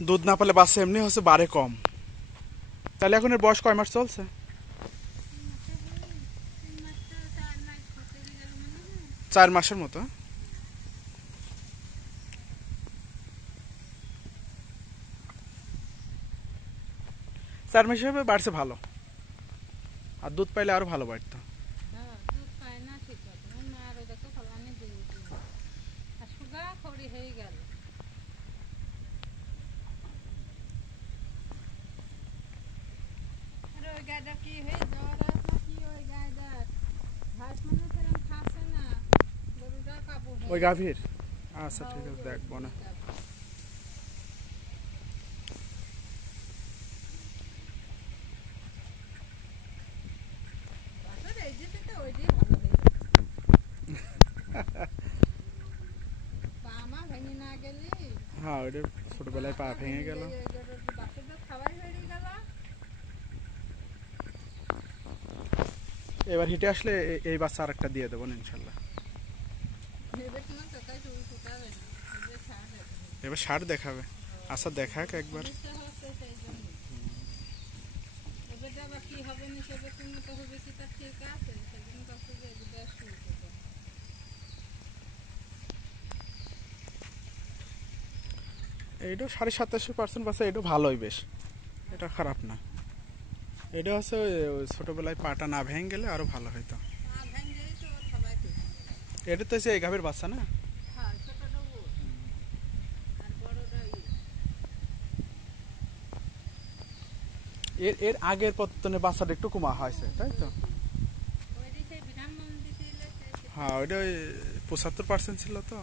দুধ না পেলে বাচ্চা এমনি হচ্ছে বাড়ে কম। তাহলে এখন এর বয়স কয় মাস চলছে? 4 মাসের মতো। 4 মাস হিসেবে বাড়ছে ভালো, আর দুধ পাইলে আরো ভালো বাড়তো। ওই গাভীর, আচ্ছা ঠিক আছে, দেখবো না। হ্যাঁ, ওইটা ছোটবেলায় পা ভেঙে গেল। এবার হিটে আসলে এই বাচ্চা আর একটা দিয়ে দেবো ইনশাল্লাহ। এবার ষাট দেখাবে। আচ্ছা দেখাক একবার। এইটা 87% বাচ্চা, এটা ভালোই বেশ, এটা খারাপ না। এটা হচ্ছে ওই ছোটবেলায় পাটা না ভেঙে গেলে আরো ভালো হইতো। এটা তো হচ্ছে এই গাভীর বাচ্চা না? এর এর আগের পত্তনে বাচ্চাটা একটু কমা হয়েছে, তাই তো? হ্যাঁ, ওইটা ওই 75% ছিল তো।